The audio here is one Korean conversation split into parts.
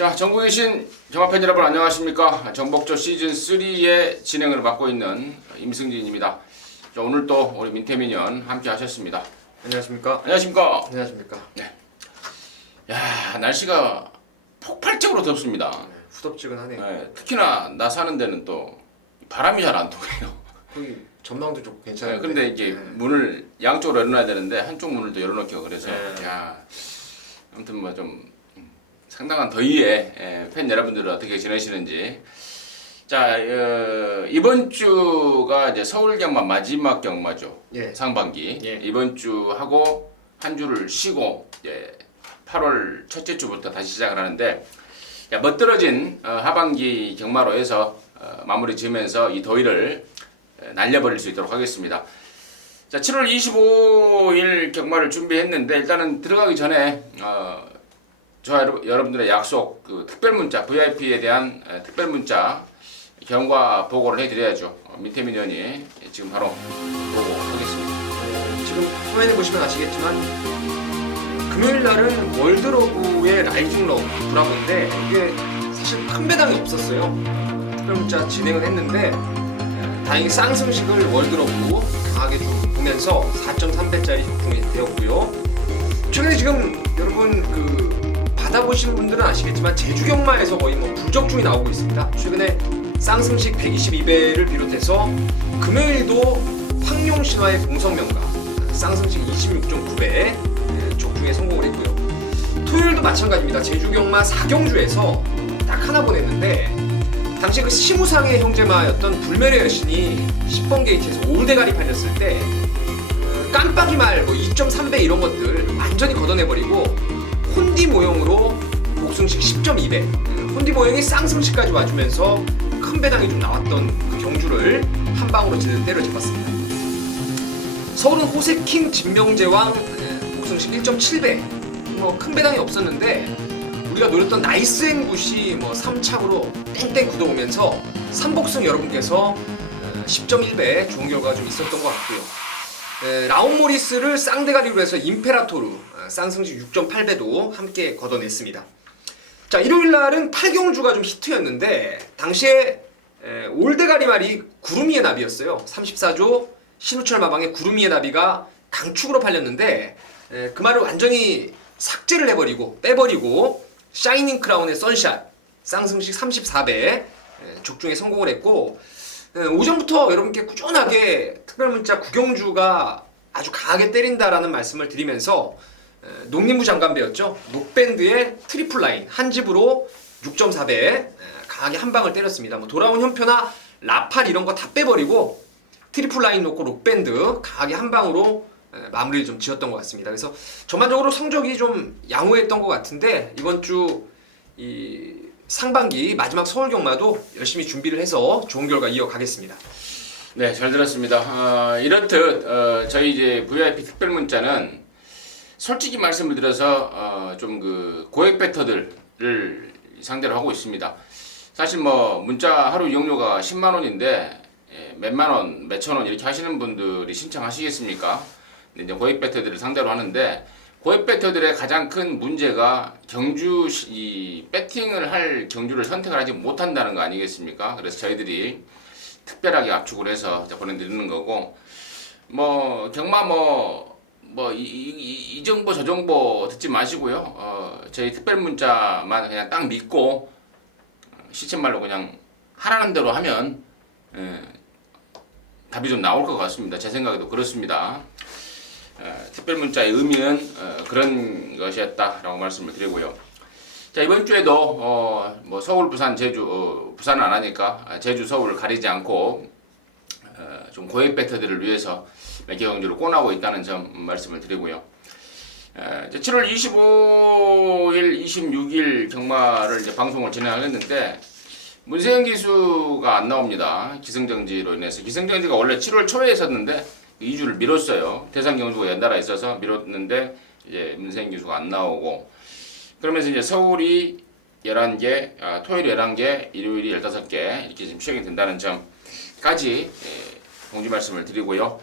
자, 전국에 계신 경마팬 여러분 안녕하십니까? 정복조 시즌3의 진행을 맡고 있는 임승진입니다. 자, 오늘 또 우리 민태민연 함께 하셨습니다. 안녕하십니까? 안녕하십니까? 안녕하십니까? 네. 야, 날씨가 폭발적으로 덥습니다. 후덥지근하네요. 네, 특히나 나 사는 데는 또 바람이 잘 안 통해요. 거기 전망도 좀 네, 괜찮은데. 근데 이게 문을 양쪽으로 열어놔야 되는데 한쪽 문을 또 열어놓기가 그래서 네. 야, 아무튼 뭐 좀 상당한 더위에 팬 여러분들은 어떻게 지내시는지. 자, 이번 주가 이제 서울 경마 마지막 경마죠. 예. 상반기. 예. 이번 주 하고 한 주를 쉬고 이제 8월 첫째 주부터 다시 시작을 하는데, 멋들어진 하반기 경마로 해서 마무리 지으면서 이 더위를 날려버릴 수 있도록 하겠습니다. 자, 7월 25일 경마를 준비했는데 일단은 들어가기 전에 저와 여러분들의 약속, 그 특별 문자, VIP에 대한 특별 문자 경과 보고를 해드려야죠. 민태민 의원이 지금 바로 보고하겠습니다. 지금 화면에 보시면 아시겠지만 금요일 날은 월드러브의 라이징 러브 브라보인데 이게 사실 큰 배당이 없었어요. 특별 문자 진행을 했는데 다행히 쌍승식을 월드러브 강하게 좀 보면서 4.3배짜리 적중이 되었고요. 최근에 지금 여러분 받아보신 분들은 아시겠지만 제주경마에서 거의 뭐 부적중이 나오고 있습니다. 최근에 쌍승식 122배를 비롯해서 금요일도 황룡신화의 공성명가 쌍승식 26.9배 적중에 성공을 했고요. 토요일도 마찬가지입니다. 제주경마 4경주에서 딱 하나 보냈는데 당시 그 시무상의 형제마였던 불멸의 여신이 10번 게이트에서 올대가리 팔렸을 때 깜빡이 말 2.3배 이런 것들 완전히 걷어내버리고 혼디 모형으로 복승식 10.2배 혼디 모형이 쌍승식까지 와주면서 큰 배당이 좀 나왔던 그 경주를 한 방으로 제대로 때려잡았습니다. 서울은 호세킹 진명제왕 복승식 1.7배 뭐 큰 배당이 없었는데 우리가 노렸던 나이스앤 굿이 뭐 3착으로 땡땡 굳어오면서 3복승 여러분께서 10.1배 좋은 결과가 좀 있었던 것 같고요. 라온모리스를 쌍대가리로 해서 임페라토르 쌍승식 6.8배도 함께 걷어냈습니다. 자, 일요일날은 8경주가 좀 히트였는데 당시에 올대가리 말이 구름이의 나비였어요. 34조 신우철 마방의 구름이의 나비가 강축으로 팔렸는데 그 말을 완전히 삭제를 해버리고 빼버리고 샤이닝 크라운의 선샷 쌍승식 34배 적중에 성공을 했고 오전부터 여러분께 꾸준하게 특별문자 구경주가 아주 강하게 때린다라는 말씀을 드리면서 농림부 장관배였죠. 녹밴드의 트리플 라인 한 집으로 6.4배 강하게 한 방을 때렸습니다. 뭐 돌아온 현표나 라팔 이런 거 다 빼버리고 트리플 라인 놓고 녹밴드 강하게 한 방으로 마무리를 좀 지었던 것 같습니다. 그래서 전반적으로 성적이 좀 양호했던 것 같은데 이번 주 이 상반기 마지막 서울 경마도 열심히 준비를 해서 좋은 결과 이어가겠습니다. 네, 잘 들었습니다. 이렇듯 저희 이제 VIP 특별 문자는 솔직히 말씀을 드려서 좀 그 고액 배터들을 상대로 하고 있습니다. 사실 뭐 문자 하루 이용료가 10만 원인데 몇만 원, 몇천 원 이렇게 하시는 분들이 신청하시겠습니까? 근데 이제 고액 배터들을 상대로 하는데 고액 배터들의 가장 큰 문제가 경주 이 배팅을 할 경주를 선택을 하지 못한다는 거 아니겠습니까? 그래서 저희들이 특별하게 압축을 해서 보내드리는 거고 뭐 경마 이 정보 저 정보 듣지 마시고요. 저희 특별 문자만 그냥 딱 믿고 시쳇말로 그냥 하라는 대로 하면 답이 좀 나올 것 같습니다. 제 생각에도 그렇습니다. 특별 문자의 의미는 그런 것이었다라고 말씀을 드리고요. 자, 이번 주에도 뭐 서울, 부산, 제주 부산은 안 하니까 제주, 서울을 가리지 않고 좀 고액 배터들을 위해서 몇 개 경주를 권하고 있다는 점 말씀을 드리고요. 7월 25일, 26일 경마를 이제 방송을 진행하겠는데 문세영 기수가 안 나옵니다. 기승정지로 인해서. 기승정지가 원래 7월 초에 있었는데 2주를 미뤘어요. 대상 경주가 연달아 있어서 미뤘는데 이제 문세영 기수가 안 나오고 그러면서 이제 서울이 11개, 토요일이 11개, 일요일이 15개 이렇게 지금 시행이 된다는 점까지 공지 말씀을 드리고요.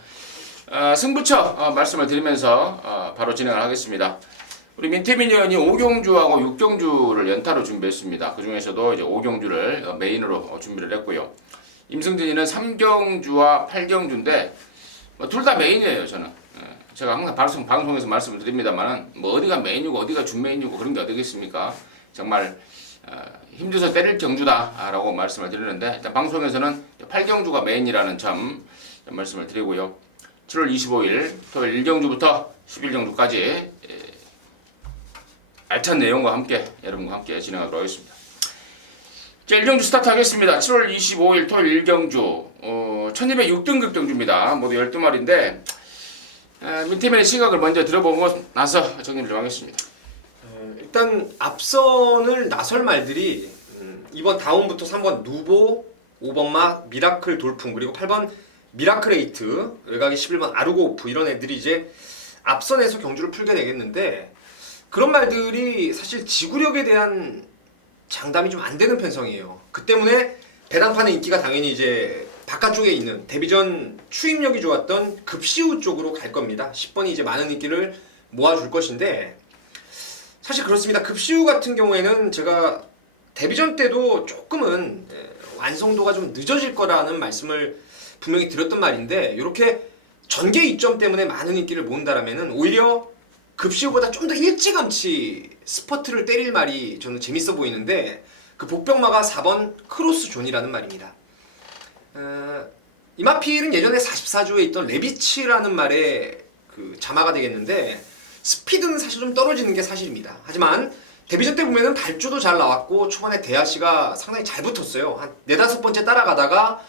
승부처 말씀을 드리면서 바로 진행을 하겠습니다. 우리 민태민위원이 5경주하고 6경주를 연타로 준비했습니다. 그 중에서도 이제 5경주를 메인으로 준비를 했고요. 임승진이는 3경주와 8경주인데 둘 다 메인이에요. 저는 제가 항상 방송에서 말씀을 드립니다만은 뭐 어디가 메인이고 어디가 준메인이고 그런 게 어디겠습니까? 정말 힘줘서 때릴 경주다라고 말씀을 드리는데 일단 방송에서는 8경주가 메인이라는 점 말씀을 드리고요. 7월 25일 토요일 1경주부터 11경주까지 알찬 내용과 함께 여러분과 함께 진행하도록 하겠습니다. 자, 1경주 스타트 하겠습니다. 7월 25일 토요일 1경주 1206등급 경주입니다. 모두 12마리인데 민태민의 시각을 먼저 들어보고 나서 정리를 좀 하겠습니다. 일단 앞선을 나설 말들이 2번 다운부터 3번 누보, 5번 막 미라클 돌풍, 그리고 8번 미라클 에이트, 외곽에 11번 아르고 오프, 이런 애들이 이제 앞선에서 경주를 풀게 되겠는데, 그런 말들이 사실 지구력에 대한 장담이 좀 안 되는 편성이에요. 그 때문에 배당판의 인기가 당연히 이제 바깥쪽에 있는 데뷔전 추임력이 좋았던 급시우 쪽으로 갈 겁니다. 10번이 이제 많은 인기를 모아줄 것인데, 사실 그렇습니다. 급시우 같은 경우에는 제가 데뷔전 때도 조금은 완성도가 좀 늦어질 거라는 말씀을 분명히 드렸던 말인데, 이렇게 전개 이점 때문에 많은 인기를 모은다라면은 오히려 급시우보다 좀 더 일찌감치 스퍼트를 때릴 말이 저는 재밌어 보이는데, 그 복병마가 4번 크로스존이라는 말입니다. 이마필은 예전에 44조에 있던 레비치라는 말의 그 자마가 되겠는데, 스피드는 사실 좀 떨어지는 게 사실입니다. 하지만 데뷔전 때 보면은 발주도 잘 나왔고 초반에 대하씨가 상당히 잘 붙었어요. 한 4-5번째 따라가다가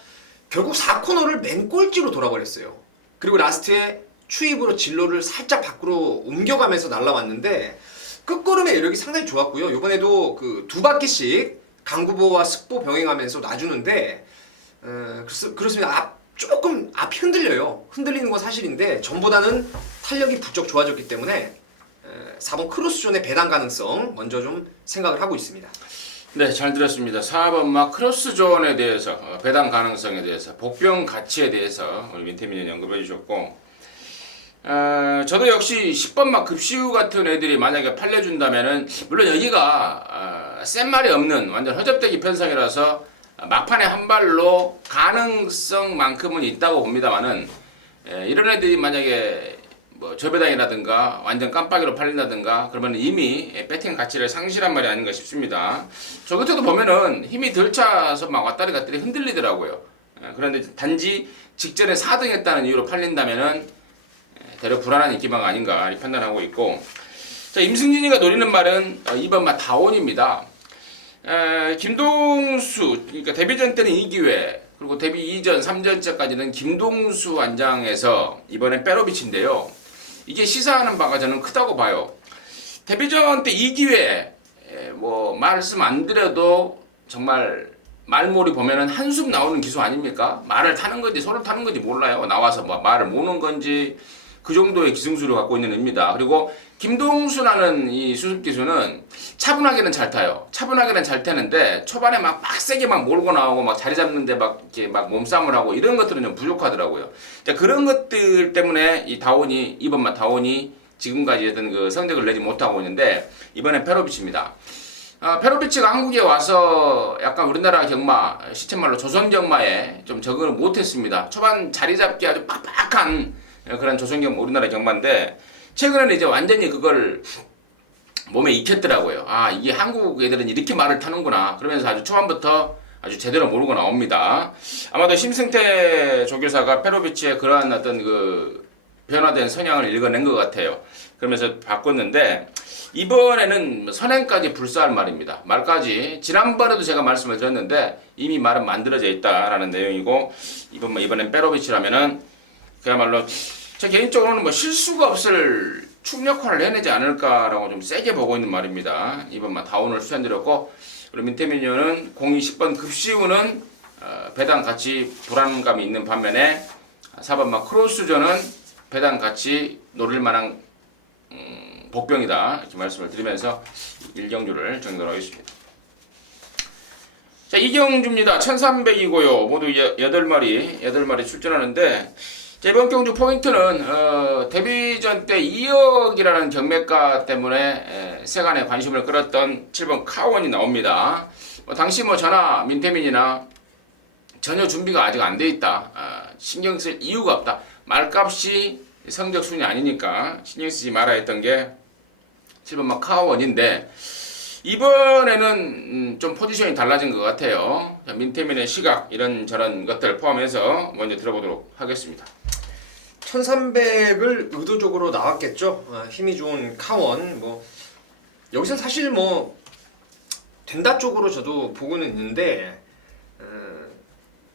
결국 4코너를 맨 꼴찌로 돌아버렸어요. 그리고 라스트에 추입으로 진로를 살짝 밖으로 옮겨가면서 날아왔는데 끝걸음의 여력이 상당히 좋았고요. 이번에도 그 2바퀴씩 강구보와 습보 병행하면서 놔주는데 그렇습니다. 조금 앞이 흔들려요. 흔들리는 건 사실인데 전보다는 탄력이 부쩍 좋아졌기 때문에 4번 크로스존의 배당 가능성 먼저 좀 생각을 하고 있습니다. 네, 잘 들었습니다. 4번 막 크로스존에 대해서 배당 가능성에 대해서 복병 가치에 대해서 우리 민태민이 언급해 주셨고, 저도 역시 10번 막 급시우 같은 애들이 만약에 팔려준다면은 물론 여기가 센 말이 없는 완전 허접대기 편성이라서 막판에 한 발로 가능성만큼은 있다고 봅니다만은 이런 애들이 만약에 뭐 저배당이라든가 완전 깜빡이로 팔린다든가 그러면 이미 배팅 가치를 상실한 말이 아닌가 싶습니다. 저 끝에도 보면은 힘이 덜 차서 막 왔다리 갔다리 흔들리더라고요. 그런데 단지 직전에 4등 했다는 이유로 팔린다면은 대략 불안한 인기망 아닌가 판단하고 있고, 자, 임승진이가 노리는 말은 2번 마 다온입니다. 김동수, 그러니까 데뷔전 때는 2기회, 그리고 데뷔 2전, 3전째까지는 김동수 안장에서 이번엔 빼로비치인데요. 이게 시사하는 바가 저는 크다고 봐요. 데뷔전 때 2기회, 뭐 말씀 안 드려도 정말 말몰이 보면은 한숨 나오는 기수 아닙니까? 말을 타는 건지 손을 타는 건지 몰라요. 나와서 뭐 말을 모는 건지 그 정도의 기승수를 갖고 있는 애입니다. 그리고 김동수라는 이 수습 기수는 차분하게는 잘 타요. 차분하게는 잘 타는데 초반에 막 빡세게 막 몰고 나오고 막 자리 잡는데 막 이렇게 막 몸싸움을 하고 이런 것들은 좀 부족하더라고요. 자, 그런 것들 때문에 이 다온이, 이번만 다온이 지금까지 어떤 그 성적을 내지 못하고 있는데, 이번엔 페로비치입니다. 페로비치가 한국에 와서 약간 우리나라 경마, 시쳇말로 조선 경마에 좀 적응을 못했습니다. 초반 자리 잡기 아주 빡빡한 그런 조선 경마, 우리나라 경마인데 최근에는 이제 완전히 그걸 몸에 익혔더라고요. 아, 이게 한국 애들은 이렇게 말을 타는구나. 그러면서 아주 초반부터 아주 제대로 모르고 나옵니다. 아마도 심승태 조교사가 페로비치의 그러한 어떤 그 변화된 성향을 읽어낸 것 같아요. 그러면서 바꿨는데 이번에는 선행까지 불사할 말입니다. 말까지 지난번에도 제가 말씀을 드렸는데 이미 말은 만들어져 있다라는 내용이고, 이번엔 페로비치라면은 그야말로 제 개인적으로는 뭐 실수가 없을 축 역할을 해내지 않을까라고 좀 세게 보고 있는 말입니다. 이번만 다운을 추천드렸고, 우리 민태민 의원은 0210번 급시우는 배당 가치 불안감이 있는 반면에 4번만 크로스전은 배당 가치 노릴 만한 복병이다, 이렇게 말씀을 드리면서 1경주를 정리하도록 하겠습니다. 자, 2경주입니다. 1300이고요. 모두 8마리 출전하는데 자, 이번 경주 포인트는 데뷔전 때 2억이라는 경매가 때문에 세간의 관심을 끌었던 7번 카원이 나옵니다. 당시 전하 민태민이나 전혀 준비가 아직 안 돼 있다. 신경 쓸 이유가 없다. 말값이 성적 순위 아니니까 신경 쓰지 말아 했던 게 7번 카원인데 이번에는 좀 포지션이 달라진 것 같아요. 자, 민태민의 시각 이런저런 것들을 포함해서 먼저 들어보도록 하겠습니다. 1300을 의도적으로 나왔겠죠. 힘이 좋은 카원. 여기서 사실 된다 쪽으로 저도 보고는 있는데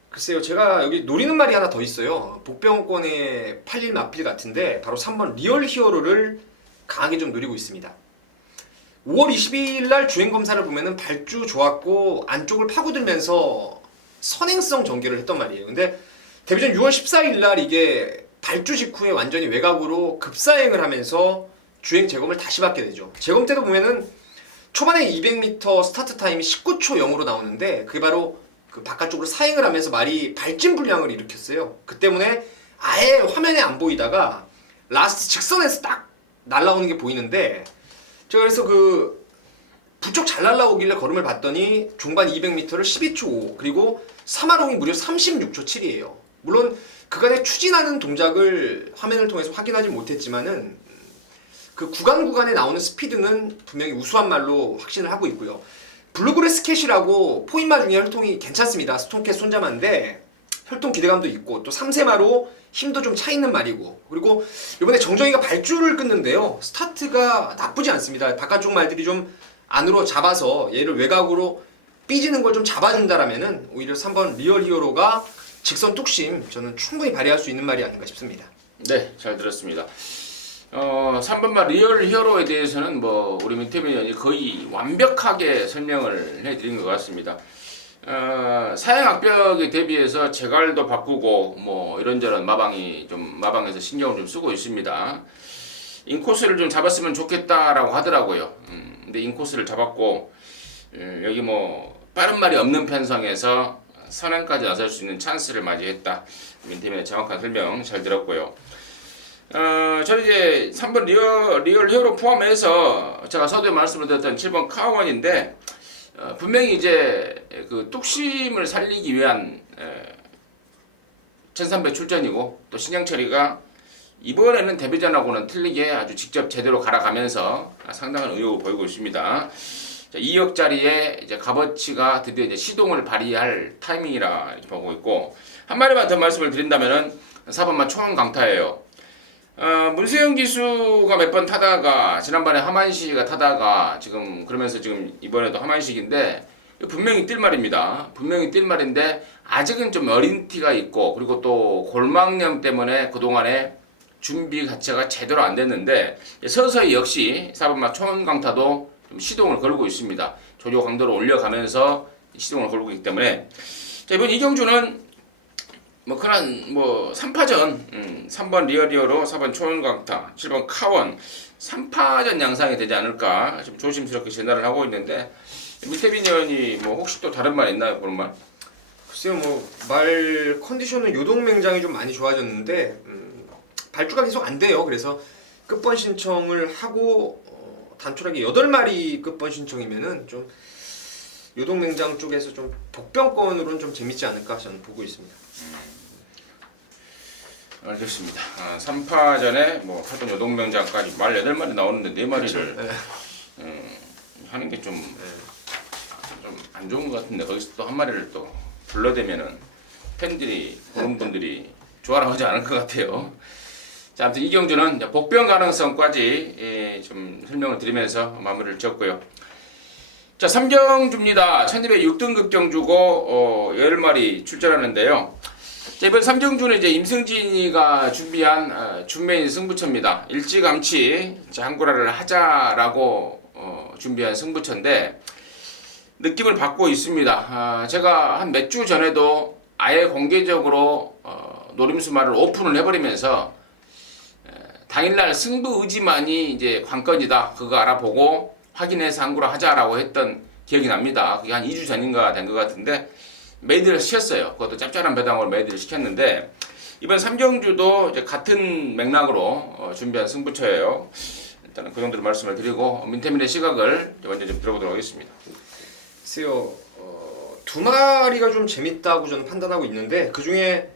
글쎄요, 제가 여기 노리는 말이 하나 더 있어요. 복병권의 8일 마필 같은데 바로 3번 리얼 히어로를 강하게 좀 노리고 있습니다. 5월 22일 날 주행 검사를 보면은 발주 좋았고 안쪽을 파고들면서 선행성 전개를 했단 말이에요. 근데 데뷔전 6월 14일 날 이게 발주 직후에 완전히 외곽으로 급사행을 하면서 주행 재검을 다시 받게 되죠. 재검 때도 보면은 초반에 200m 스타트 타임이 19초 0으로 나오는데 그게 바로 그 바깥쪽으로 사행을 하면서 말이 발진 불량을 일으켰어요. 그 때문에 아예 화면에 안 보이다가 라스트 직선에서 딱 날라오는 게 보이는데 제가 그래서 부쩍 잘 날라오길래 걸음을 봤더니 종반 200m를 12초 5 그리고 3하롱이 무려 36초 7이에요. 물론 그간의 추진하는 동작을 화면을 통해서 확인하지 못했지만은 그 구간에 나오는 스피드는 분명히 우수한 말로 확신을 하고 있고요. 블루그레스 캣이라고 포인마 중에 혈통이 괜찮습니다. 스톤캣 손자마인데 혈통 기대감도 있고 또 3세마로 힘도 좀 차 있는 말이고 그리고 이번에 정정이가 발주를 끊는데요. 스타트가 나쁘지 않습니다. 바깥쪽 말들이 좀 안으로 잡아서 얘를 외곽으로 삐지는 걸 좀 잡아준다라면은 오히려 3번 리얼 히어로가 직선 뚝심 저는 충분히 발휘할 수 있는 말이 아닌가 싶습니다. 네, 잘 들었습니다. 3번마 리얼 히어로에 대해서는 우리 민태민 의원이 거의 완벽하게 설명을 해드린 것 같습니다. 사행 악벽에 대비해서 제갈도 바꾸고 이런저런 마방에서 신경을 좀 쓰고 있습니다. 인코스를 좀 잡았으면 좋겠다라고 하더라고요. 근데 인코스를 잡았고 여기 빠른 말이 없는 편성에서 선행까지 나설 수 있는 찬스를 맞이했다. 민태민의 정확한 설명 잘 들었고요. 저는 이제 3번 리얼 히어로 포함해서 제가 서두에 말씀을 드렸던 7번 카원인데 분명히 이제 그 뚝심을 살리기 위한 1300 출전이고 또 신영철이가 이번에는 데뷔전하고는 틀리게 아주 직접 제대로 갈아가면서 상당한 의욕을 보이고 있습니다. 2억짜리의 이제 값어치가 드디어 이제 시동을 발휘할 타이밍이라 이렇게 보고 있고 한 마디만 더 말씀을 드린다면은 4번만 초원 강타예요. 문세영 기수가 몇 번 타다가 지난번에 하만식이가 타다가 그러면서 이번에도 하만식인데 분명히 뛸 말입니다. 분명히 뛸 말인데 아직은 좀 어린 티가 있고 그리고 또 골막염 때문에 그동안에 준비 자체가 제대로 안 됐는데 서서히 역시 4번마 초원강타도 좀 시동을 걸고 있습니다. 조조 강도를 올려가면서 시동을 걸고 있기 때문에 자, 이번 이경주는 그런 3파전 3번 리얼리어로 4번 초원강타 7번 카원 3파전 양상이 되지 않을까 좀 조심스럽게 진단을 하고 있는데 민태빈 의원이 혹시 또 다른 말 있나요? 그런 말? 글쎄요 말 컨디션은 요동맹장이 좀 많이 좋아졌는데 발주가 계속 안 돼요. 그래서 끝번 신청을 하고 단촐하게 8마리 끝번 신청이면은 좀 요동맹장 쪽에서 좀 복병권으로는 좀 재밌지 않을까 저는 보고 있습니다. 알겠습니다. 3파전에 8번 요동맹장까지 8마리 나오는데 4마리를 네. 하는 게 좀 안 좋은 것 같은데 거기서 또 한 마리를 또 불러대면은 팬들이 보는 분들이 좋아하지 않을 것 같아요. 자, 아무튼 이경주는 복병 가능성까지 좀 설명을 드리면서 마무리를 지었고요. 자, 3경주입니다. 1206등급 경주고 10마리 출전하는데요. 자, 이번 3경주는 이제 임승진이가 준비한 준메인 승부처입니다. 일찌감치 한구라를 하자라고 준비한 승부처인데 느낌을 받고 있습니다. 제가 한 몇 주 전에도 아예 공개적으로 노림수말을 오픈을 해버리면서 당일날 승부 의지만이 이제 관건이다. 그거 알아보고 확인해서 한구라 하자라고 했던 기억이 납니다. 그게 한 2주 전인가 된 것 같은데 메이드를 시켰어요. 그것도 짭짤한 배당으로 메이드를 시켰는데 이번 3경주도 이제 같은 맥락으로 준비한 승부처예요. 일단은 그 정도로 말씀을 드리고 민태민의 시각을 먼저 좀 들어보도록 하겠습니다. 글쎄요, 두 마리가 좀 재밌다고 저는 판단하고 있는데 그 중에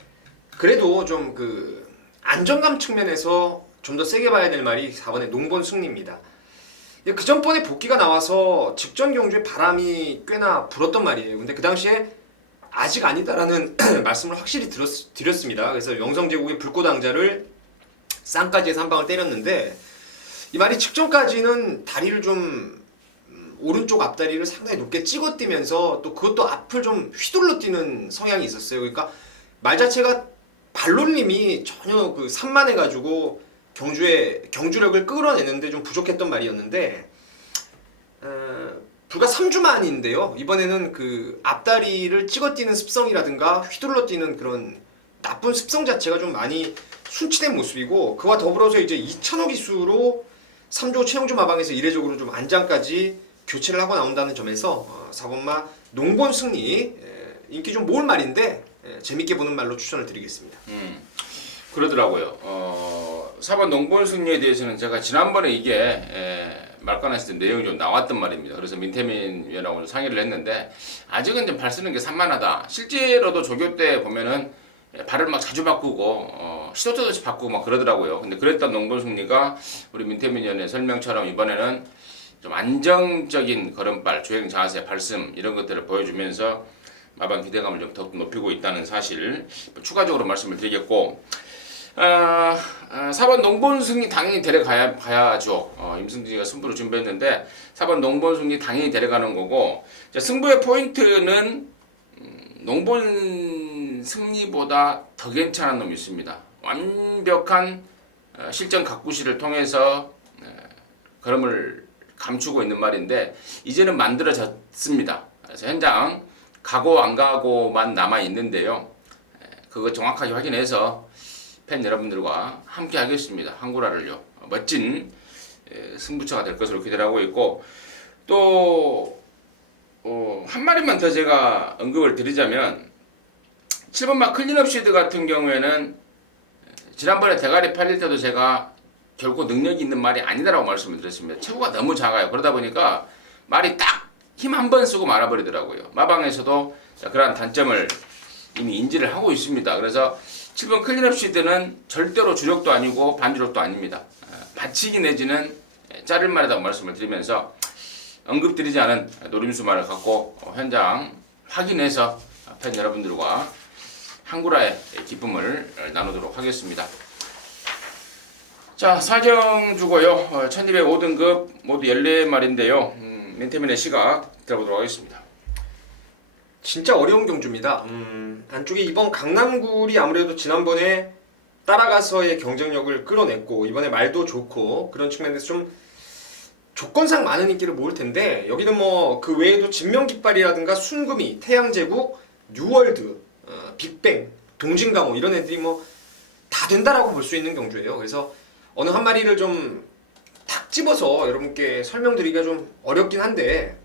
그래도 좀 그 안정감 측면에서 좀 더 세게 봐야 될 말이 4번의 농본 승리입니다. 그 전번에 복귀가 나와서 직전 경주에 바람이 꽤나 불었던 말이에요. 근데 그 당시에 아직 아니다라는 말씀을 확실히 드렸습니다. 그래서 영성제국의 불꽃왕자를 쌍까지에서 한 방을 때렸는데 이 말이 직전까지는 다리를 좀 오른쪽 앞다리를 상당히 높게 찍어 뛰면서 또 그것도 앞을 좀 휘둘러 뛰는 성향이 있었어요. 그러니까 말 자체가 발놀림이 전혀 그 산만해가지고 경주력을 끌어내는데 좀 부족했던 말이었는데 불과 3주 만인데요. 이번에는 그 앞다리를 찍어 뛰는 습성이라든가 휘둘러 뛰는 그런 나쁜 습성 자체가 좀 많이 순치된 모습이고 그와 더불어서 이제 2,000호 기수로 3조 최영주 마방에서 이례적으로 좀 안장까지 교체를 하고 나온다는 점에서 4번마 농본 승리 인기 좀 모을 말인데 재밌게 보는 말로 추천을 드리겠습니다. 그러더라고요. 4번 농본 승리에 대해서는 제가 지난번에 이게 말관했을 때 내용이 좀 나왔던 말입니다. 그래서 민태민 위원하고 상의를 했는데 아직은 좀 발 쓰는 게 산만하다. 실제로도 조교 때 보면은 발을 막 자주 바꾸고 시도 때도 없이 바꾸고 막 그러더라고요. 근데 그랬던 농본 승리가 우리 민태민 위원의 설명처럼 이번에는 좀 안정적인 걸음발, 주행 자세, 발씀 이런 것들을 보여주면서 마방 기대감을 좀 더욱 높이고 있다는 사실 추가적으로 말씀을 드리겠고 4번 농본 승리 당연히 데려가야죠. 임승진이가 승부를 준비했는데 4번 농본 승리 당연히 데려가는 거고 자, 승부의 포인트는 농본 승리보다 더 괜찮은 놈이 있습니다. 완벽한 실전 가꾸시를 통해서 걸음을 감추고 있는 말인데 이제는 만들어졌습니다. 그래서 현장 가고 안 가고만 남아 있는데요. 그거 정확하게 확인해서 팬 여러분들과 함께 하겠습니다. 한구라를요. 멋진 승부처가 될 것으로 기대를 하고 있고 또 한 마리만 더 제가 언급을 드리자면 7번마 클린업 시드 같은 경우에는 지난번에 대가리 팔릴 때도 제가 결코 능력이 있는 말이 아니다라고 말씀을 드렸습니다. 체구가 너무 작아요. 그러다 보니까 말이 딱 힘 한 번 쓰고 말아버리더라고요. 마방에서도 그러한 단점을 이미 인지를 하고 있습니다. 그래서 7번 클린업 시드는 절대로 주력도 아니고 반주력도 아닙니다. 받치기 내지는 자를 말이라고 말씀을 드리면서 언급드리지 않은 노림수 말을 갖고 현장 확인해서 팬 여러분들과 한구라의 기쁨을 나누도록 하겠습니다. 자, 사경주고요. 1205등급 모두 14마리인데요. 민태민의 시각 들어보도록 하겠습니다. 진짜 어려운 경주입니다. 안쪽에 이번 강남굴이 아무래도 지난번에 따라가서의 경쟁력을 끌어냈고 이번에 말도 좋고 그런 측면에서 좀 조건상 많은 인기를 모을 텐데 여기는 뭐 그 외에도 진명깃발이라든가 순금이, 태양제국, 뉴월드, 빅뱅, 동진강호 이런 애들이 뭐 다 된다라고 볼 수 있는 경주예요. 그래서 어느 한 마리를 좀 탁 집어서 여러분께 설명드리기가 좀 어렵긴 한데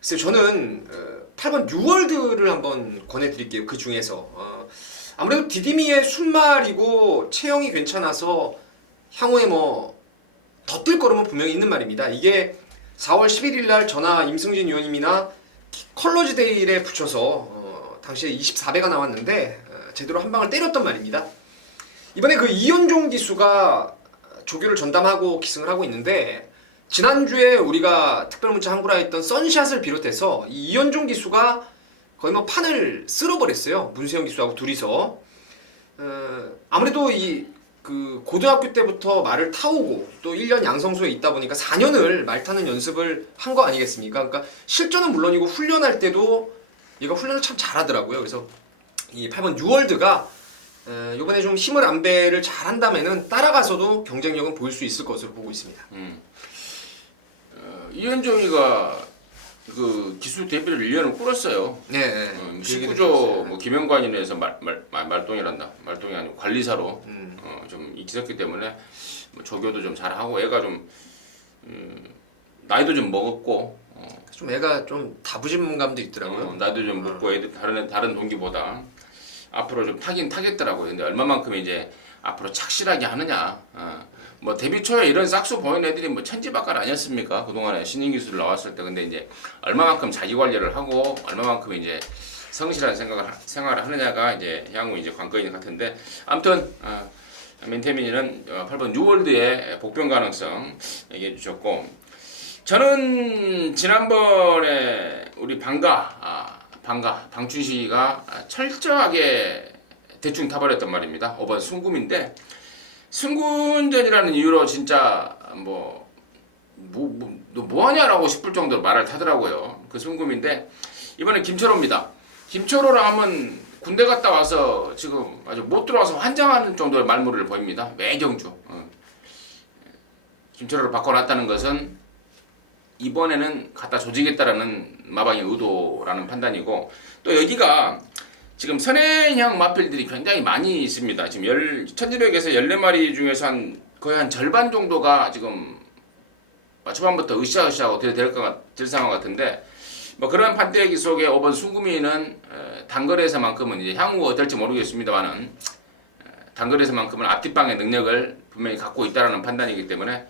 글쎄요 저는 8번 뉴월드를 한번 권해드릴게요. 그 중에서 아무래도 디디미의 순말이고 체형이 괜찮아서 향후에 뭐 더 뜰 거름은 분명히 있는 말입니다. 이게 4월 11일 날 전하 임승진 의원님이나 컬러즈 데일에 붙여서 당시에 24배가 나왔는데 제대로 한 방을 때렸던 말입니다. 이번에 그 이현종 기수가 조교를 전담하고 기승을 하고 있는데 지난주에 우리가 특별문자 한구라 했던 선샷을 비롯해서 이 이현종 기수가 거의 뭐 판을 쓸어버렸어요. 문세영 기수하고 둘이서 아무래도 이 그 고등학교 때부터 말을 타오고 또 1년 양성소에 있다 보니까 4년을 말 타는 연습을 한 거 아니겠습니까? 그러니까 실전은 물론이고 훈련할 때도 얘가 훈련을 참 잘하더라고요. 그래서 이 8번 뉴월드가 이번에 좀 힘을 안배를 잘한다면은 따라가서도 경쟁력은 보일 수 있을 것으로 보고 있습니다. 이현정이가 그 기수 데뷔를 1년을 끌었어요. 네. 19조 뭐 김영관인에서 말동이란다. 말동이 아니고 관리사로 좀 있었기 때문에 뭐 조교도 좀 잘하고 애가 좀 나이도 좀 먹었고 좀 애가 좀 다부진감도 있더라고요. 나이도 좀 먹고 애들 다른 동기보다 앞으로 좀 타긴 타겠더라고요. 근데 얼마만큼 이제 앞으로 착실하게 하느냐. 뭐 데뷔 초에 이런 싹수 보인 애들이 뭐 천지박할 아니었습니까? 그동안에 신인 기술 나왔을 때. 근데 이제 얼마만큼 자기 관리를 하고 얼마만큼 이제 성실한 생활을 하느냐가 이제 향후 이제 관건인 것 같은데, 아무튼 민태민이는 8번 뉴월드의 복병 가능성 얘기해 주셨고, 저는 지난번에 우리 방춘식이가 철저하게 대충 타버렸단 말입니다. 5번 순금인데, 승군전이라는 이유로 진짜 너 뭐하냐라고 싶을 정도로 말을 타더라고요. 그 순금인데, 이번엔 김철호입니다. 김철호랑 하면 군대 갔다 와서 지금 아주 못 들어와서 환장하는 정도의 말모를 보입니다. 매경주. 김철호를 바꿔놨다는 것은 이번에는 갖다 조지겠다라는 마방의 의도라는 판단이고, 또 여기가 지금 선행형 마필들이 굉장히 많이 있습니다. 지금 1200에서 14마리 중에서 거의 한 절반 정도가 지금 초반부터 으쌰으쌰하고 될 상황 같은데, 뭐 그런 판때기 속에 5번 순구미는 단거리에서만큼은 이제 향후 어떨지 모르겠습니다만은 단거리에서만큼은 앞뒷방의 능력을 분명히 갖고 있다라는 판단이기 때문에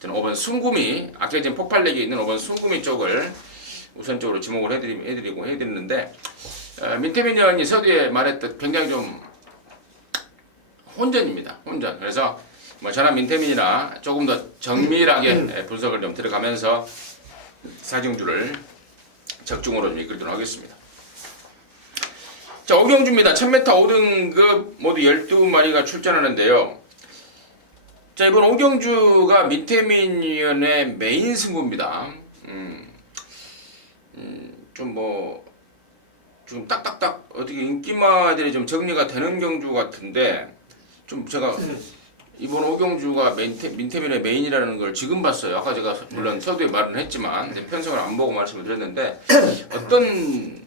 저는 5번 순구미, 아까 지금 폭발력이 있는 5번 순구미 쪽을 우선적으로 지목을 해드리는데, 민태민 의원이 서두에 말했듯 굉장히 좀 혼전입니다. 혼전. 그래서 뭐 저나 민태민이나 조금 더 정밀하게 분석을 좀 들어가면서 사중주를 적중으로 좀 이끌도록 하겠습니다. 자, 오경주입니다. 1000m 5등급 모두 12마리가 출전하는데요. 자, 이번 오경주가 민태민 의원의 메인 승부입니다. 좀 딱딱딱 어떻게 인기마들이 좀 정리가 되는 경주 같은데, 좀 제가 이번 오경주가 민태민의 메인이라는 걸 지금 봤어요. 아까 제가 물론 서두에 말은 했지만 편성을 안 보고 말씀을 드렸는데, 어떤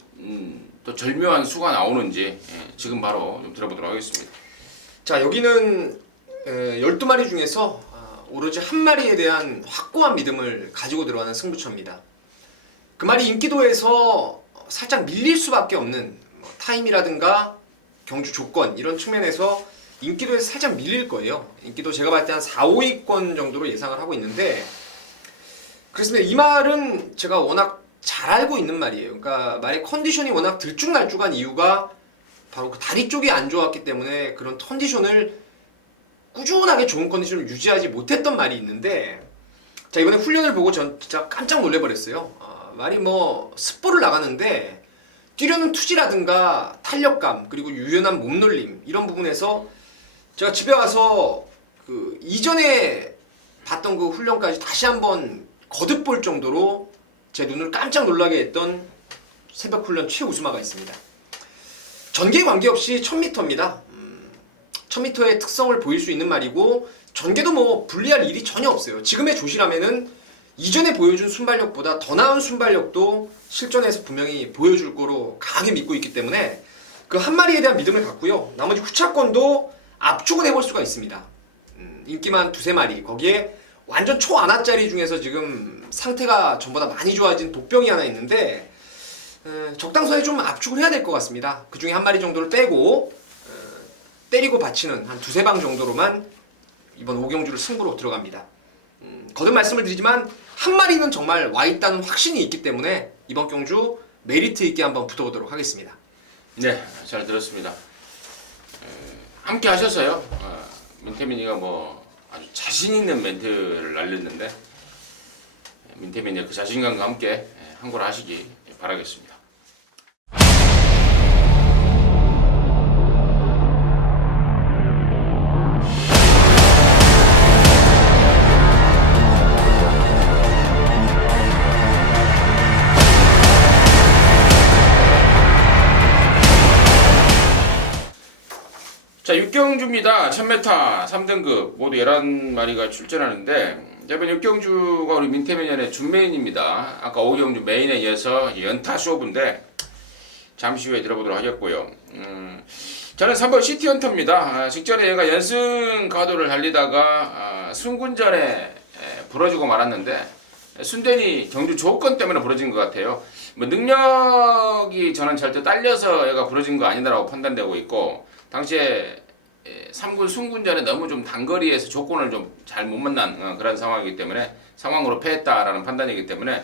또 절묘한 수가 나오는지 지금 바로 좀 들어보도록 하겠습니다. 자, 여기는 12마리 중에서 오로지 한 마리에 대한 확고한 믿음을 가지고 들어가는 승부처입니다. 그 말이 인기도에서 살짝 밀릴 수밖에 없는 타임이라든가 경주 조건 이런 측면에서 인기도에서 살짝 밀릴 거예요. 인기도 제가 봤을 때 한 4, 5위권 정도로 예상을 하고 있는데, 그렇습니다. 이 말은 제가 워낙 잘 알고 있는 말이에요. 그러니까 말의 컨디션이 워낙 들쭉날쭉한 이유가 바로 그 다리 쪽이 안 좋았기 때문에 그런 컨디션을 꾸준하게 좋은 컨디션을 유지하지 못했던 말이 있는데, 자, 이번에 훈련을 보고 전 진짜 깜짝 놀래버렸어요. 말이 습보를 나가는데 뛰려는 투지라든가 탄력감 그리고 유연한 몸놀림 이런 부분에서 제가 집에 와서 그 이전에 봤던 그 훈련까지 다시 한번 거듭 볼 정도로 제 눈을 깜짝 놀라게 했던 새벽 훈련 최우수마가 있습니다. 전개에 관계없이 1000m입니다. 1000m의 특성을 보일 수 있는 말이고, 전개도 불리할 일이 전혀 없어요. 지금의 조시라면은 이전에 보여준 순발력보다 더 나은 순발력도 실전에서 분명히 보여줄 거로 강하게 믿고 있기 때문에 그 한 마리에 대한 믿음을 갖고요. 나머지 후차권도 압축을 해볼 수가 있습니다. 인기만 2-3마리, 거기에 완전 초안하짜리 중에서 지금 상태가 전보다 많이 좋아진 독병이 하나 있는데, 적당선에 좀 압축을 해야 될 것 같습니다. 그 중에 한 마리 정도를 빼고 때리고 받치는 한 2-3방 정도로만 이번 오경주를 승부로 들어갑니다. 거듭 말씀을 드리지만 한 마리는 정말 와있다는 확신이 있기 때문에 이번 경주 메리트 있게 한번 붙어보도록 하겠습니다. 네, 잘 들었습니다. 함께 하셨어요. 민태민이가 아주 자신 있는 멘트를 날렸는데, 민태민의 그 자신감과 함께 항고를 하시기 바라겠습니다. 자, 육경주입니다. 1000m 3등급 모두 11마리가 출전하는데, 이번 육경주가 우리 민태민연의 준메인입니다. 아까 오경주 메인에 이어서 연타 쇼부인데 잠시 후에 들어보도록 하겠고요. 저는 3번 시티헌터입니다. 직전에 얘가 연승 가도를 달리다가 승군전에 부러지고 말았는데, 순전히 경주 조건 때문에 부러진 것 같아요. 뭐 능력이 저는 절대 딸려서 얘가 부러진 거 아니다라고 판단되고 있고, 당시에 3군 승군전에 너무 좀 단거리에서 조건을 좀 잘 못 만난 그런 상황이기 때문에 상황으로 패했다라는 판단이기 때문에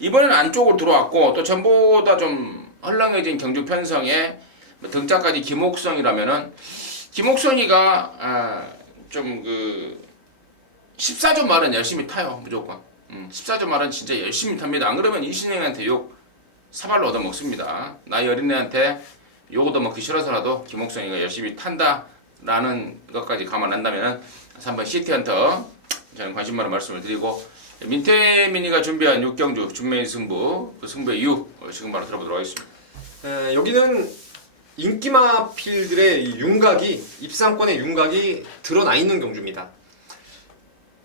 이번에는 안쪽으로 들어왔고, 또 전보다 좀 헐렁해진 경주 편성에 등짝까지 김옥성이라면은 김옥성이가 좀 그 14점 말은 열심히 타요. 무조건 14점 말은 진짜 열심히 탑니다. 안 그러면 이신영한테 욕 사발로 얻어먹습니다. 나이 어린애한테 욕 얻어먹기 싫어서라도 김옥성이가 열심히 탄다라는 것까지 감안한다면 3번 시티헌터 저는 관심 많은 말씀을 드리고, 민태민이가 준비한 6경주 준메인 승부, 그 승부의 이유 지금 바로 들어보도록 하겠습니다. 여기는 인기마 필들의 이 윤곽이, 입상권의 윤곽이 드러나 있는 경주입니다.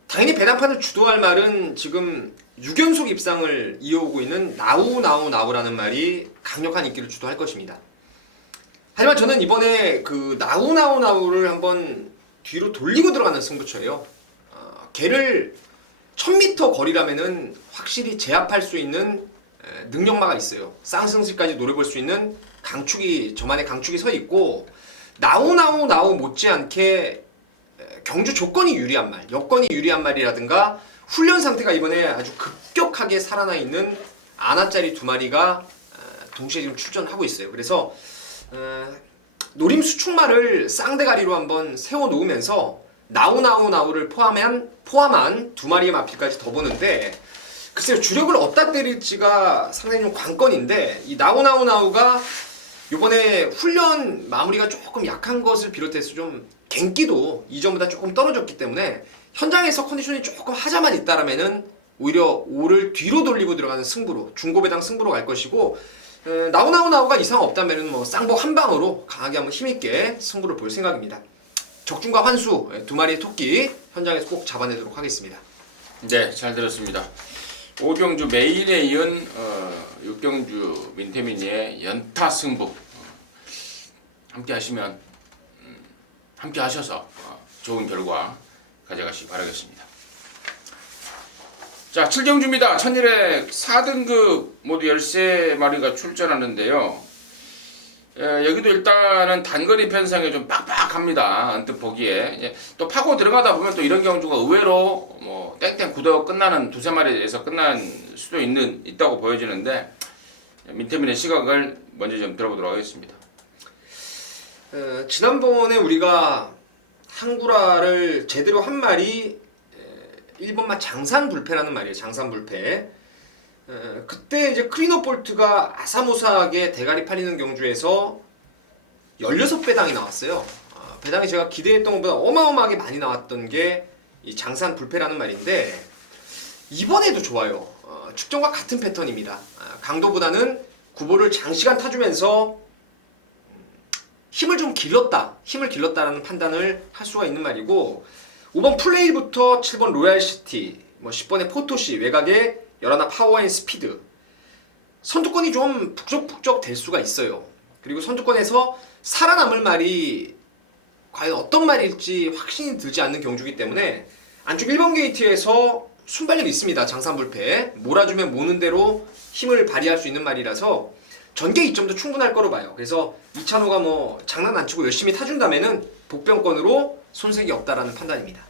당연히 배당판을 주도할 말은 지금 6연속 입상을 이어오고 있는 나우라는 말이 강력한 인기를 주도할 것입니다. 하지만 저는 이번에 그 나우를 한번 뒤로 돌리고 들어가는 승부처예요. 걔를 1000m 거리라면은 확실히 제압할 수 있는 능력마가 있어요. 쌍승시까지 노려볼 수 있는 강축이, 저만의 강축이 서 있고, 나우 못지않게 경주 조건이 유리한 말, 여건이 유리한 말이라든가 훈련 상태가 이번에 아주 급격하게 살아나 있는 아나짜리 2마리가 동시에 지금 출전하고 있어요. 그래서 노림 수축말을 쌍대가리로 한번 세워놓으면서 나우를 포함한 2마리의 마필까지 더 보는데, 글쎄요, 주력을 어디다 때릴지가 상당히 좀 관건인데, 이 나우가 이번에 훈련 마무리가 조금 약한 것을 비롯해서 좀 갱기도 이전보다 조금 떨어졌기 때문에 현장에서 컨디션이 조금 하자만 있다라면은 오히려 5를 뒤로 돌리고 들어가는 승부로, 중고배당 승부로 갈 것이고, 나우가 이상 없다면은 뭐 쌍복 한 방으로 강하게 한번 힘있게 승부를 볼 생각입니다. 적중과 환수 2마리의 토끼 현장에서 꼭 잡아내도록 하겠습니다. 네, 잘 들었습니다. 5경주 메인에 이은 6경주 민태민이의 연타 승부 함께 하시면 함께 하셔서 좋은 결과 가져가시기 바라겠습니다. 자, 7경주입니다. 천일에 4등급 모두 13마리가 출전하는데요. 여기도 일단은 단거리 편성에 좀 빡빡합니다. 언뜻 보기에. 이제 또 파고 들어가다 보면 또 이런 경주가 의외로 뭐 땡땡 굳어 끝나는 2~3마리에서 끝난 수도 있다고 보여지는데, 민태민의 시각을 먼저 좀 들어보도록 하겠습니다. 지난번에 우리가 한구라를 제대로 한 말이 1번마 장산불패라는 말이에요. 장산불패. 그때 이제 크리노볼트가 아사모사하게 대가리 팔리는 경주에서 16배당이 나왔어요. 배당이 제가 기대했던 것보다 어마어마하게 많이 나왔던 게 이 장산불패라는 말인데, 이번에도 좋아요. 측정과 같은 패턴입니다. 강도보다는 구보를 장시간 타주면서 힘을 길렀다라는 판단을 할 수가 있는 말이고, 5번 플레이부터 7번 로얄시티, 10번의 포토시, 외곽에 11나 파워앤 스피드, 선두권이 좀 북적북적 될 수가 있어요. 그리고 선두권에서 살아남을 말이 과연 어떤 말일지 확신이 들지 않는 경주이기 때문에 안쪽 1번 게이트에서 순발력이 있습니다. 장산불패 몰아주면 모는 대로 힘을 발휘할 수 있는 말이라서 전개 이점도 충분할 거로 봐요. 그래서 이찬호가 뭐 장난 안 치고 열심히 타준다면은 복병권으로 손색이 없다라는 판단입니다.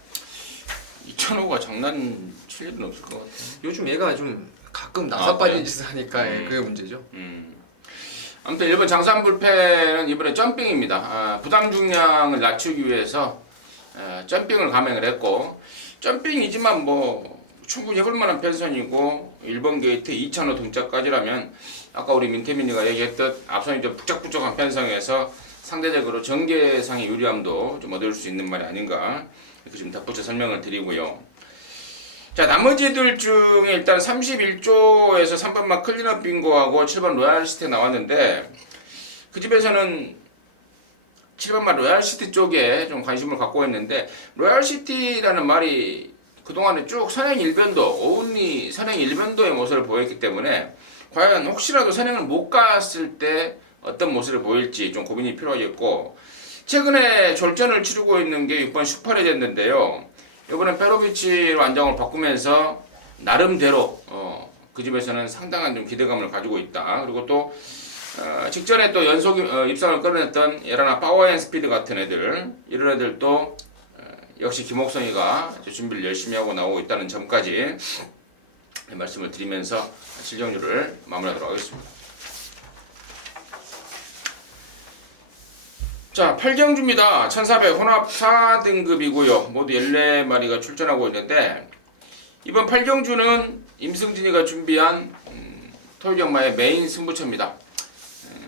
이찬호가 장난 칠 일은 없을 것 같아요. 요즘 얘가 좀 가끔 나사 빠진 짓을 하니까 그게 문제죠. 아무튼 일본 장산불패는 이번에 점핑입니다. 부담 중량을 낮추기 위해서 점핑을 감행을 했고, 점핑이지만 뭐 충분히 해볼 만한 편선이고, 1번 게이트 2,000호 등짝까지라면 아까 우리 민태민이가 얘기했듯 앞선이 좀 북적북적한 편성에서 상대적으로 전개상의 유리함도 좀 얻을 수 있는 말이 아닌가, 이렇게 좀 덧붙여 설명을 드리고요. 자, 나머지들 중에 일단 31조에서 3번마 클린업 빙고하고 7번 로얄시티 나왔는데, 그 집에서는 7번마 로얄시티 쪽에 좀 관심을 갖고 있는데, 로얄시티라는 말이 그동안에 쭉 선행 일변도, 어운리 선행 일변도의 모습을 보였기 때문에 과연 혹시라도 선행을 못 갔을 때 어떤 모습을 보일지 좀 고민이 필요하겠고, 최근에 졸전을 치르고 있는 게 6번 슈퍼레전드인데요. 이번엔 페로비치로 안정을 바꾸면서 나름대로 그 집에서는 상당한 좀 기대감을 가지고 있다. 그리고 또 직전에 또 연속 입상을 끌어냈던 에라나 파워앤스피드 같은 애들, 이런 애들도 역시 김옥성이가 준비를 열심히 하고 나오고 있다는 점까지 말씀을 드리면서 실력률을 마무리하도록 하겠습니다. 자, 8경주입니다. 1400 혼합 4등급이고요. 모두 14마리가 출전하고 있는데 이번 8경주는 임승진이가 준비한 토요경마의 메인 승부처입니다.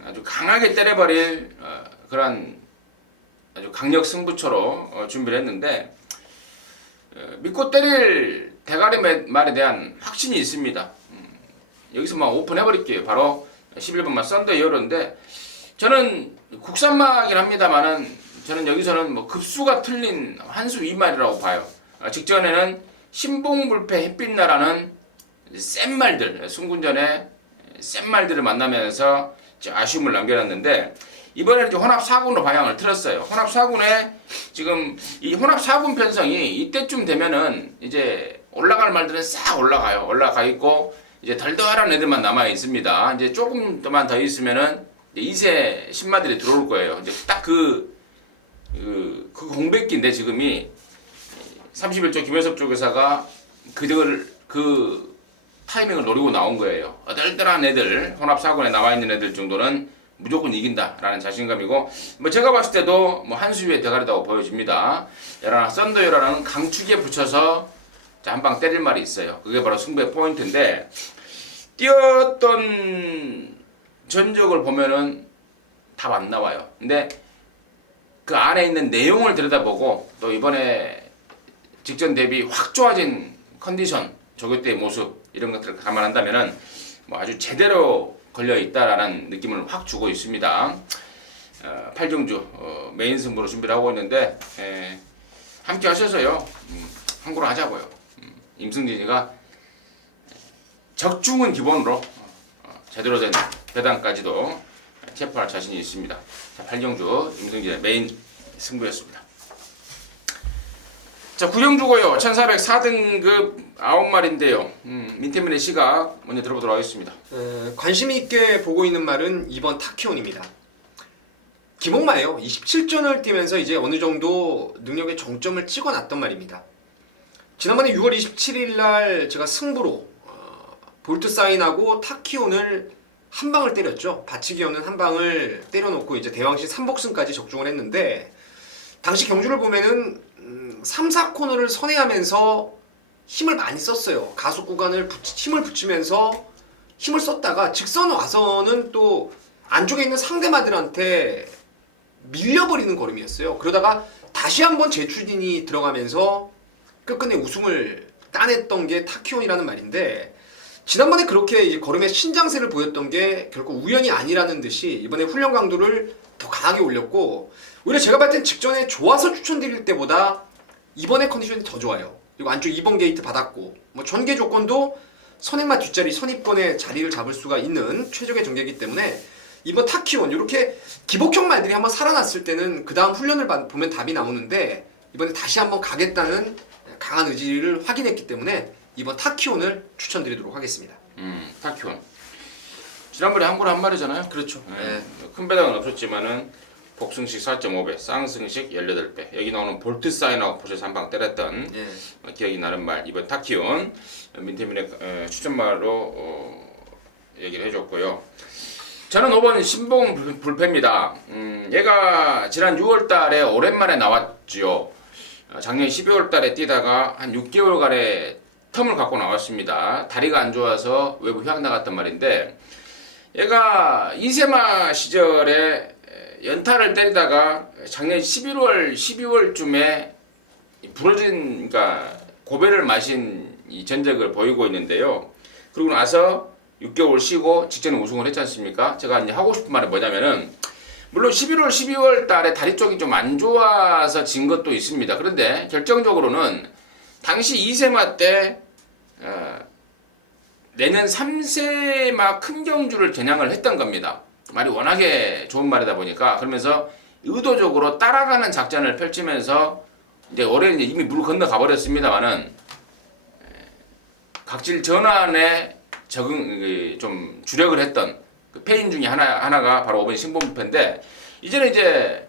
아주 강하게 때려버릴 그런 아주 강력 승부처로 준비를 했는데 믿고 때릴 대가리 말에 대한 확신이 있습니다. 여기서 막 오픈해버릴게요. 바로 11번마 썬더 이어로인데 저는 국산마긴 합니다만은 저는 여기서는 뭐 급수가 틀린 한수 2마리라고 봐요. 직전에는 신봉불패 햇빛나라는 센 말들, 승군전에 센 말들을 만나면서 아쉬움을 남겨놨는데 이번에는 이제 혼합 4군으로 방향을 틀었어요. 혼합 4군에 지금 이 혼합 4군 편성이 이때쯤 되면은 이제 올라갈 말들은 싹 올라가 있고 이제 덜덜한 애들만 남아 있습니다. 이제 조금만 더 있으면은 2세 신마들이 들어올 거예요. 이제 딱 그 공백기인데 지금이 31조 김효섭 조교사가 그 타이밍을 노리고 나온 거예요. 어덜덜한 애들, 혼합 4군에 나와 있는 애들 정도는 무조건 이긴다라는 자신감이고, 뭐 제가 봤을 때도 뭐 한 수위의 대가리다고 보여집니다. 에라나 썬더요라는 강축에 붙여서 한 방 때릴 말이 있어요. 그게 바로 승부의 포인트인데 뛰었던 전적을 보면은 답 안 나와요. 근데 그 안에 있는 내용을 들여다보고 또 이번에 직전 대비 확 좋아진 컨디션, 조교 때의 모습 이런 것들을 감안한다면은 뭐 아주 제대로 걸려 있다라는 느낌을 확 주고 있습니다. 8경주 메인 승부로 준비를 하고 있는데 함께 하셔서요 함구를 하자고요. 임승진이가 적중은 기본으로 제대로 된 배당까지도 체포할 자신이 있습니다. 자, 8경주 임승진의 메인 승부였습니다. 자, 9경주고요. 1400 4등급 9마리인데요. 민태민의 시각 먼저 들어보도록 하겠습니다. 관심 있게 보고 있는 말은 이번 타키온입니다. 김옥마예요. 27전을 뛰면서 이제 어느 정도 능력의 정점을 찍어놨던 말입니다. 지난번에 6월 27일 날 제가 승부로 볼트 사인하고 타키온을 한 방을 때렸죠. 받치기 없는 한 방을 때려놓고 이제 대왕시 3복승까지 적중을 했는데 당시 경주를 보면은 3, 4코너를 선회하면서 힘을 많이 썼어요. 가속 구간을 힘을 붙이면서 힘을 썼다가 직선 와서는 또 안쪽에 있는 상대마들한테 밀려버리는 걸음이었어요. 그러다가 다시 한번 재추진이 들어가면서 끝끝내 우승을 따냈던 게 타키온이라는 말인데 지난번에 그렇게 이제 걸음의 신장세를 보였던 게 결코 우연이 아니라는 듯이 이번에 훈련 강도를 더 강하게 올렸고 오히려 제가 봤을 땐 직전에 좋아서 추천드릴 때보다 이번에 컨디션이 더 좋아요. 그리고 안쪽 2번 게이트 받았고 뭐 전개 조건도 선행마 뒷자리 선입권에 자리를 잡을 수가 있는 최적의 전개이기 때문에 이번 타키온 이렇게 기복형 말들이 한번 살아났을 때는 그 다음 훈련을 보면 답이 나오는데 이번에 다시 한번 가겠다는 강한 의지를 확인했기 때문에 이번 타키온을 추천드리도록 하겠습니다. 타키온. 지난번에 한 골에 한 마리잖아요. 그렇죠. 네. 큰 배당은 없었지만은 복승식 4.5배, 쌍승식 18배. 여기 나오는 볼트 사인하고 포셔서 한 방 때렸던 기억이 나는 말. 이번 타키온 민태민의 추천말로 얘기를 해줬고요. 저는 5번 신봉 불패입니다. 얘가 지난 6월달에 오랜만에 나왔죠. 작년 12월달에 뛰다가 한 6개월간의 텀을 갖고 나왔습니다. 다리가 안 좋아서 외부 휴학 나갔단 말인데 얘가 이세마 시절에 연타를 때리다가 작년 11월, 12월쯤에 부러진, 그러니까 고배를 마신 이 전적을 보이고 있는데요. 그리고 나서 6개월 쉬고 직전에 우승을 했지 않습니까? 제가 이제 하고 싶은 말이 뭐냐면은 물론 11월, 12월 달에 다리 쪽이 좀 안 좋아서 진 것도 있습니다. 그런데 결정적으로는 당시 2세마 때 내년 3세마 큰 경주를 겨냥을 했던 겁니다. 말이 워낙에 좋은 말이다 보니까 그러면서 의도적으로 따라가는 작전을 펼치면서 이제 올해는 이미 물 건너가 버렸습니다만은 각질 전환에 좀 주력을 했던 그 패인 중에 하나가 바로 5번 신봉불패인데 이제는 이제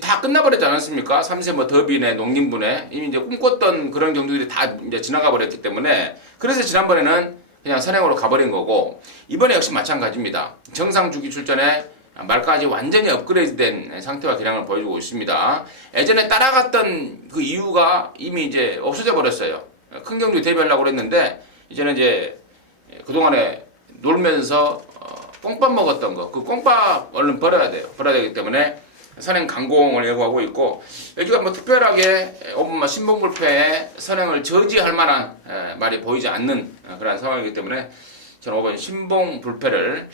다 끝나버렸지 않았습니까? 3세 뭐 더비네 농림부네 이미 이제 꿈꿨던 그런 경주들이 다 이제 지나가 버렸기 때문에 그래서 지난번에는 그냥 선행으로 가버린 거고 이번에 역시 마찬가지입니다. 정상 주기 출전에 말까지 완전히 업그레이드된 상태와 기량을 보여주고 있습니다. 예전에 따라갔던 그 이유가 이미 이제 없어져 버렸어요. 큰 경주 데뷔하려고 그랬는데 이제는 이제 그동안에 놀면서 꽁밥 먹었던 거, 그 꽁밥 얼른 버려야 돼요. 버려야 되기 때문에 선행 강공을 예고하고 있고 여기가 뭐 특별하게 오분마 신봉불패의 선행을 저지할 만한 말이 보이지 않는 그런 상황이기 때문에 저는 5번 신봉불패를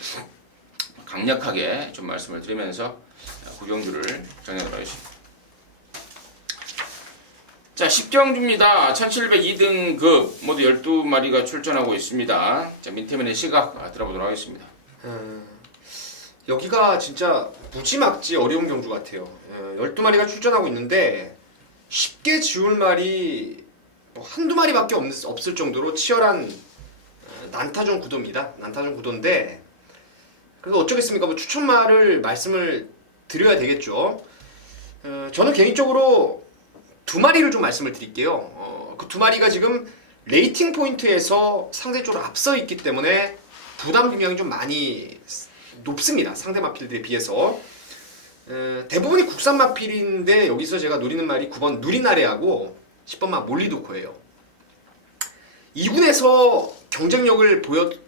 강력하게 좀 말씀을 드리면서 구경주를 정리하도록 하겠습니다. 자, 10경주입니다. 1702등급 모두 12마리가 출전하고 있습니다. 자, 민태민의 시각 들어보도록 하겠습니다. 여기가 진짜 무지막지 어려운 경주 같아요. 12마리가 출전하고 있는데 쉽게 지울 말이 한두 마리밖에 없을 정도로 치열한 난타전 구도입니다. 난타전 구도인데 그래서 어쩌겠습니까? 뭐 추천말을 말씀을 드려야 되겠죠. 저는 개인적으로 두 마리를 좀 말씀을 드릴게요. 그 두 마리가 지금 레이팅 포인트에서 상대적으로 앞서 있기 때문에 부담 비명이 좀 많이 높습니다. 상대 마필들에 비해서. 대부분이 국산 마필인데 여기서 제가 노리는 말이 9번 누리나래하고 10번 마 몰리도코예요. 2군에서 경쟁력을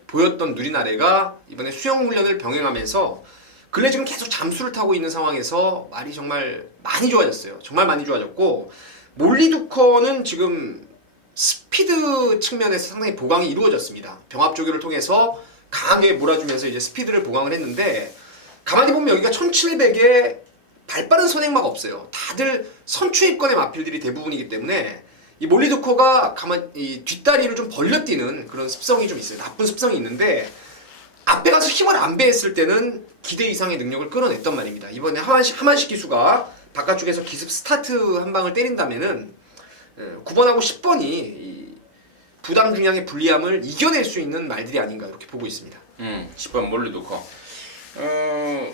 보였던 누리나래가 이번에 수영 훈련을 병행하면서 근래 지금 계속 잠수를 타고 있는 상황에서 말이 정말 많이 좋아졌어요. 정말 많이 좋아졌고 몰리두커는 지금 스피드 측면에서 상당히 보강이 이루어졌습니다. 병합 조교를 통해서 강하게 몰아주면서 이제 스피드를 보강을 했는데 가만히 보면 여기가 1700에 발빠른 선행마가 없어요. 다들 선추입권의 마필들이 대부분이기 때문에 이 몰리두커가 이 뒷다리를 좀 벌려뛰는 그런 습성이 좀 있어요. 나쁜 습성이 있는데 앞에 가서 힘을 안 배했을 때는 기대 이상의 능력을 끌어냈단 말입니다. 이번에 하만식 기수가 바깥쪽에서 기습 스타트 한 방을 때린다면은 9번하고 10번이 이 부담 중량의 불리함을 이겨낼 수 있는 말들이 아닌가 이렇게 보고 있습니다. 10번 몰리두커.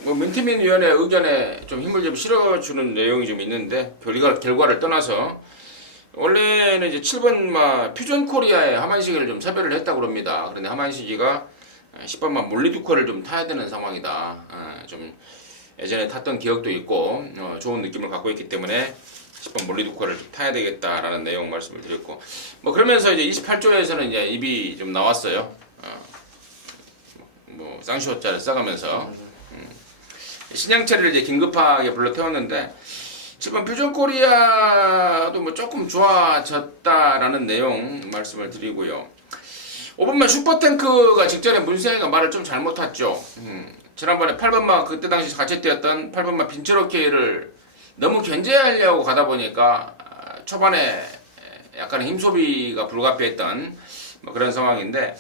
뭐 민태민 위원의 의견에 좀 힘을 좀 실어주는 내용이 좀 있는데 결과를 떠나서 원래는 이제 7번마 퓨전 코리아의 하만식을 좀 섭외를 했다고 합니다. 그런데 하만식이가 10번마 몰리두커를 좀 타야 되는 상황이다. 좀 예전에 탔던 기억도 있고 좋은 느낌을 갖고 있기 때문에 10번 몰리두커를 좀 타야 되겠다라는 내용 말씀을 드렸고 뭐 그러면서 이제 28조에서는 이제 입이 좀 나왔어요. 뭐 쌍시호자를 써가면서 신양철을 이제 긴급하게 불러 태웠는데 7번 퓨전 코리아도 뭐 조금 좋아졌다라는 내용 말씀을 드리고요. 5번마 슈퍼탱크가 직전에 문세영이가 말을 좀 잘못 탔죠. 지난번에 8번마 그때 당시 같이 뛰었던 8번마 빈처로케이를 너무 견제하려고 가다 보니까 초반에 약간 힘 소비가 불가피했던 뭐 그런 상황인데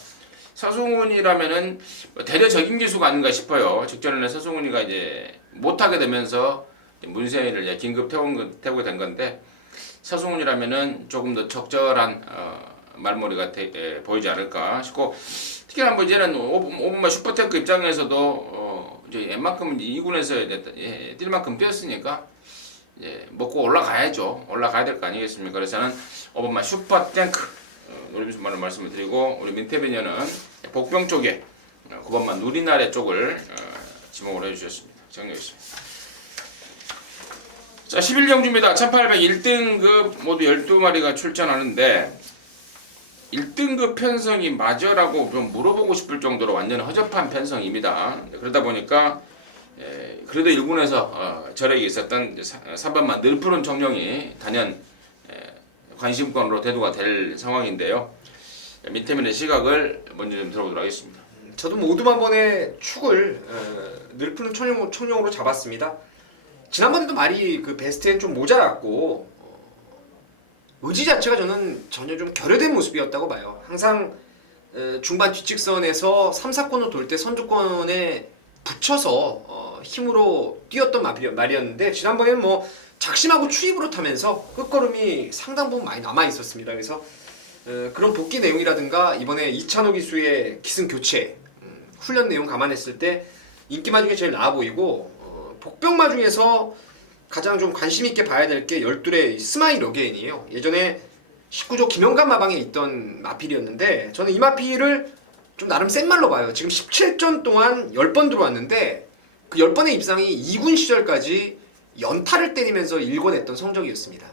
서승훈이라면은 대려 적임 기수가 아닌가 싶어요. 직전에는 서승훈이가 이제 못하게 되면서 문세영이를 이제 긴급 태우게 된 건데 서승훈이라면은 조금 더 적절한 말머리가 보이지 않을까 싶고 특히나 뭐 이제는 5분마 슈퍼탱크 입장에서도 이제 웬만큼 2군에서 이제 뛸 만큼 뛰었으니까 이제 먹고 올라가야죠. 올라가야 될 거 아니겠습니까? 그래서 저는 5분마 슈퍼탱크 노림수만을 말씀을 드리고 우리 민태빈이는 복병 쪽에 9번마 누리나래 쪽을 지목을 해주셨습니다. 정리했습니다. 자 11경주입니다. 1801등급 모두 12마리가 출전하는데 1등급 편성이 맞아라고 좀 물어보고 싶을 정도로 완전 허접한 편성입니다. 그러다 보니까 그래도 1군에서 저력이 있었던 3번만 늘푸른 청룡이 단연 관심권으로 대두가 될 상황인데요. 민태민의 시각을 먼저 좀 들어보도록 하겠습니다. 저도 모두 한 번에 축을 늘푸른 청룡으로 잡았습니다. 지난번에도 말이 그 베스트엔 좀 모자랐고 의지 자체가 저는 전혀 좀 결여된 모습이었다고 봐요. 항상 중반 뒷직선에서 3, 4권을 돌 때 선두권에 붙여서 힘으로 뛰었던 말이었는데 지난번에는 뭐 작심하고 추입으로 타면서 끝걸음이 상당 부분 많이 남아 있었습니다. 그래서 그런 복귀 내용이라든가 이번에 이찬호 기수의 기승 교체 훈련 내용 감안했을 때 인기마 중에 제일 나아 보이고 복병마 중에서 가장 좀 관심 있게 봐야 될 게 12의 스마일 어게인이에요. 예전에 19조 김영감 마방에 있던 마필이었는데 저는 이 마필을 좀 나름 센 말로 봐요. 지금 17전 동안 10번 들어왔는데 그 10번의 입상이 2군 시절까지 연타를 때리면서 일궈냈던 성적이었습니다.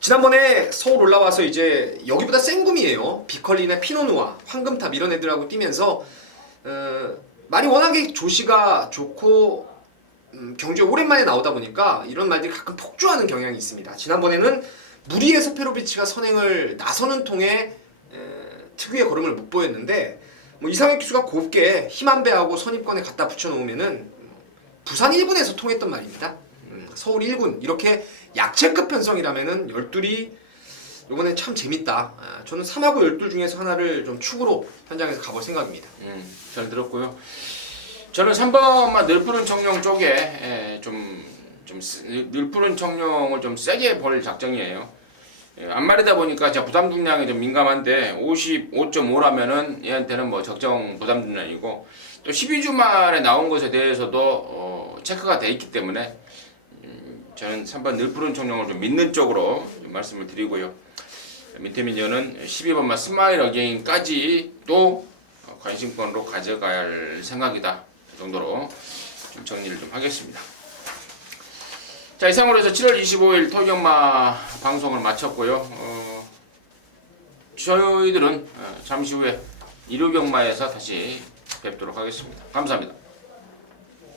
지난번에 서울 올라와서 이제 여기보다 센 구미예요. 비컬리나 피노누아, 황금탑 이런 애들하고 뛰면서 말이 워낙에 조시가 좋고 경주에 오랜만에 나오다 보니까 이런 말들이 가끔 폭주하는 경향이 있습니다. 지난번에는 무리의 스페로비치가 선행을 나서는 통에 특유의 걸음을 못 보였는데 뭐 이상혁 기수가 곱게 힘 한 배하고 선입권에 갖다 붙여놓으면은 부산 1군에서 통했던 말입니다. 서울 1군 이렇게 약체급 편성이라면은 12이 이번에 참 재밌다. 저는 3하고 12 중에서 하나를 좀 축으로 현장에서 가볼 생각입니다. 잘 들었고요. 저는 3번만 늘푸른 청룡 쪽에 늘푸른 청룡을 좀 세게 볼 작정이에요. 안말이다 보니까 제가 부담 중량이 좀 민감한데 55.5라면은 얘한테는 뭐 적정 부담 중량이고 또 12주 만에 나온 것에 대해서도 체크가 돼 있기 때문에 저는 3번 늘푸른 청룡을 좀 믿는 쪽으로 좀 말씀을 드리고요. 민태민저는 12번만 스마일 어게인까지 또 관심권으로 가져가야 할 생각이다. 그 정도로 좀 정리를 좀 하겠습니다. 자, 이상으로 해서 7월 25일 토경마 방송을 마쳤고요. 저희들은 잠시 후에 일요경마에서 다시 뵙도록 하겠습니다. 감사합니다.